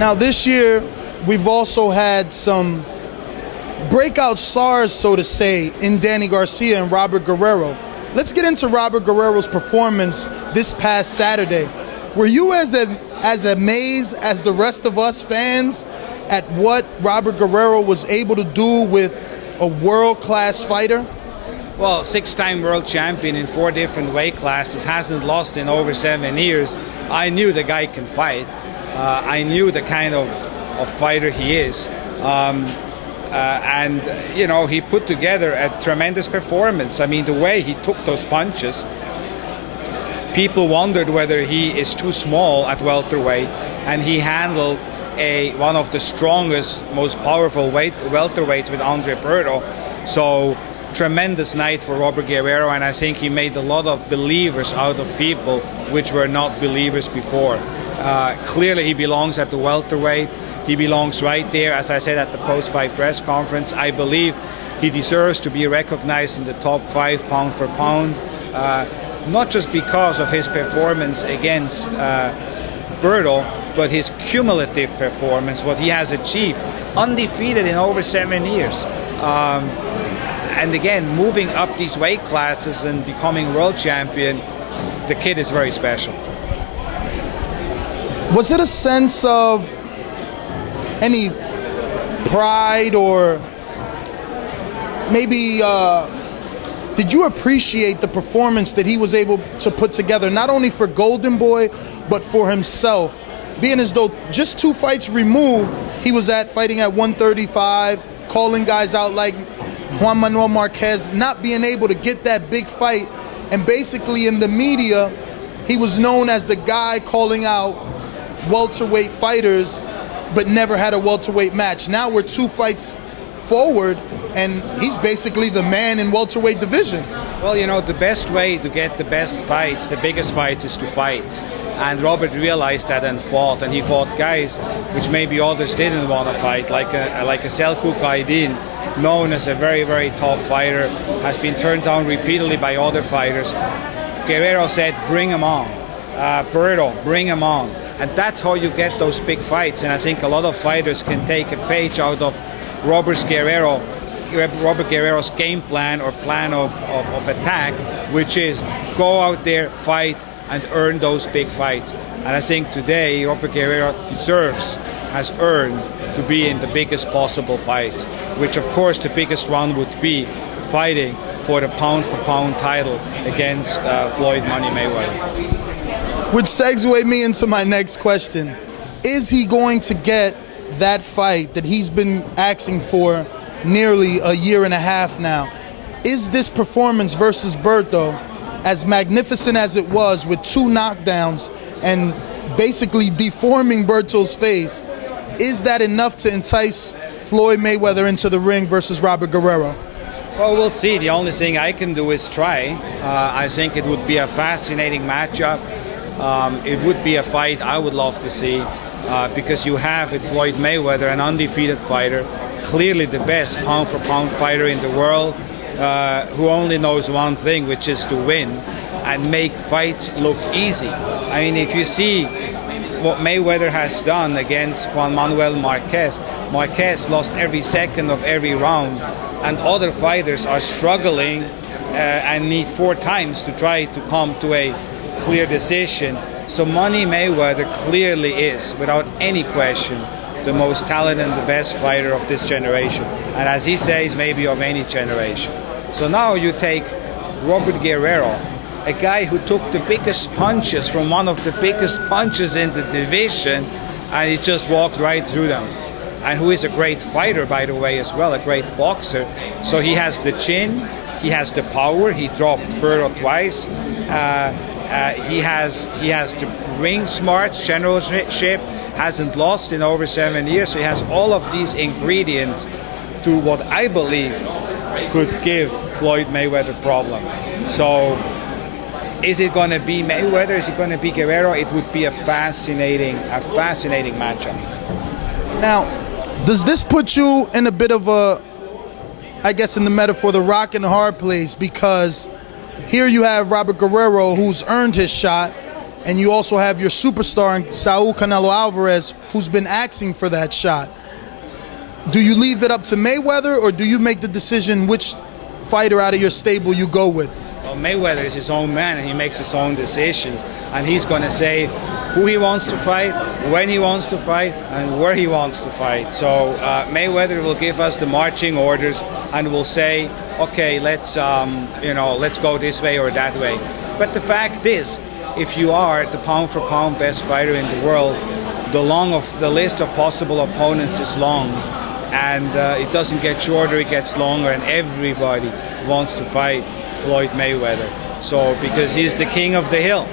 Now this year, we've also had some breakout stars, so to say, in Danny Garcia and Robert Guerrero. Let's get into Robert Guerrero's performance this past Saturday. Were you as amazed as the rest of us fans at what Robert Guerrero was able to do with a world-class fighter? Well, six-time world champion in 4 different weight classes, hasn't lost in over 7 years. I knew the guy can fight. I knew the kind of fighter he is. And, you know, he put together a tremendous performance. I mean, the way he took those punches, people wondered whether he is too small at welterweight, and he handled one of the strongest, most powerful welterweights with Berto. So, tremendous night for Robert Guerrero, and I think he made a lot of believers out of people which were not believers before. Clearly he belongs at the welterweight. He belongs right there, as I said at the post-fight press conference. I believe he deserves to be recognized in the top 5 pound for pound, not just because of his performance against Berto, but his cumulative performance, what he has achieved, undefeated in over 7 years. And again, moving up these weight classes and becoming world champion, the kid is very special. Was it a sense of any pride, or maybe did you appreciate the performance that he was able to put together, not only for Golden Boy, but for himself, being as though just 2 fights removed, he was fighting at 135, calling guys out like Juan Manuel Marquez, not being able to get that big fight, and basically in the media, he was known as the guy calling out welterweight fighters, but never had a welterweight match. Now we're 2 fights forward, and he's basically the man in welterweight division. Well, you know, the best way to get the best fights, the biggest fights, is to fight. And Robert realized that and fought, and he fought guys which maybe others didn't want to fight, like a Selçuk Aydin, known as a very, very tough fighter, has been turned down repeatedly by other fighters. Guerrero said, bring him on. Berto, bring him on. And that's how you get those big fights. And I think a lot of fighters can take a page out of Robert Guerrero's game plan or plan of attack, which is go out there, fight, and earn those big fights. And I think today Robert Guerrero has earned to be in the biggest possible fights, which of course the biggest one would be fighting for the pound-for-pound title against Floyd Money Mayweather. Which segues me into my next question. Is he going to get that fight that he's been asking for nearly a year and a half now? Is this performance versus Berto, as magnificent as it was with 2 knockdowns and basically deforming Berto's face, is that enough to entice Floyd Mayweather into the ring versus Robert Guerrero? Well, we'll see. The only thing I can do is try. I think it would be a fascinating matchup. It would be a fight I would love to see, because you have with Floyd Mayweather an undefeated fighter, clearly the best pound-for-pound fighter in the world, who only knows one thing, which is to win and make fights look easy. I mean, if you see what Mayweather has done against Juan Manuel Marquez, Marquez lost every second of every round, and other fighters are struggling and need 4 times to try to come to a clear decision. So Money Mayweather clearly is, without any question, the most talented and the best fighter of this generation, and as he says, maybe of any generation. So now you take Robert Guerrero, a guy who took the biggest punches from one of the biggest punches in the division, and he just walked right through them. And who is a great fighter, by the way, as well, a great boxer. So he has the chin, he has the power, he dropped Berto twice, he has the ring smarts, generalship, hasn't lost in over 7 years, so he has all of these ingredients to what I believe could give Floyd Mayweather a problem. So is it going to be Mayweather? Is it going to be Guerrero? It would be a fascinating matchup. Now, does this put you in a bit of a, I guess in the metaphor, the rock and the hard place? Because here you have Robert Guerrero, who's earned his shot, and you also have your superstar, Saul Canelo Alvarez, who's been asking for that shot. Do you leave it up to Mayweather, or do you make the decision which fighter out of your stable you go with? Well, Mayweather is his own man, and he makes his own decisions, and he's going to say who he wants to fight, when he wants to fight, and where he wants to fight. So Mayweather will give us the marching orders and will say, okay, let's let's go this way or that way. But the fact is, if you are the pound-for-pound best fighter in the world, the list of possible opponents is long, and it doesn't get shorter, it gets longer, and everybody wants to fight Floyd Mayweather. So because he's the king of the hill.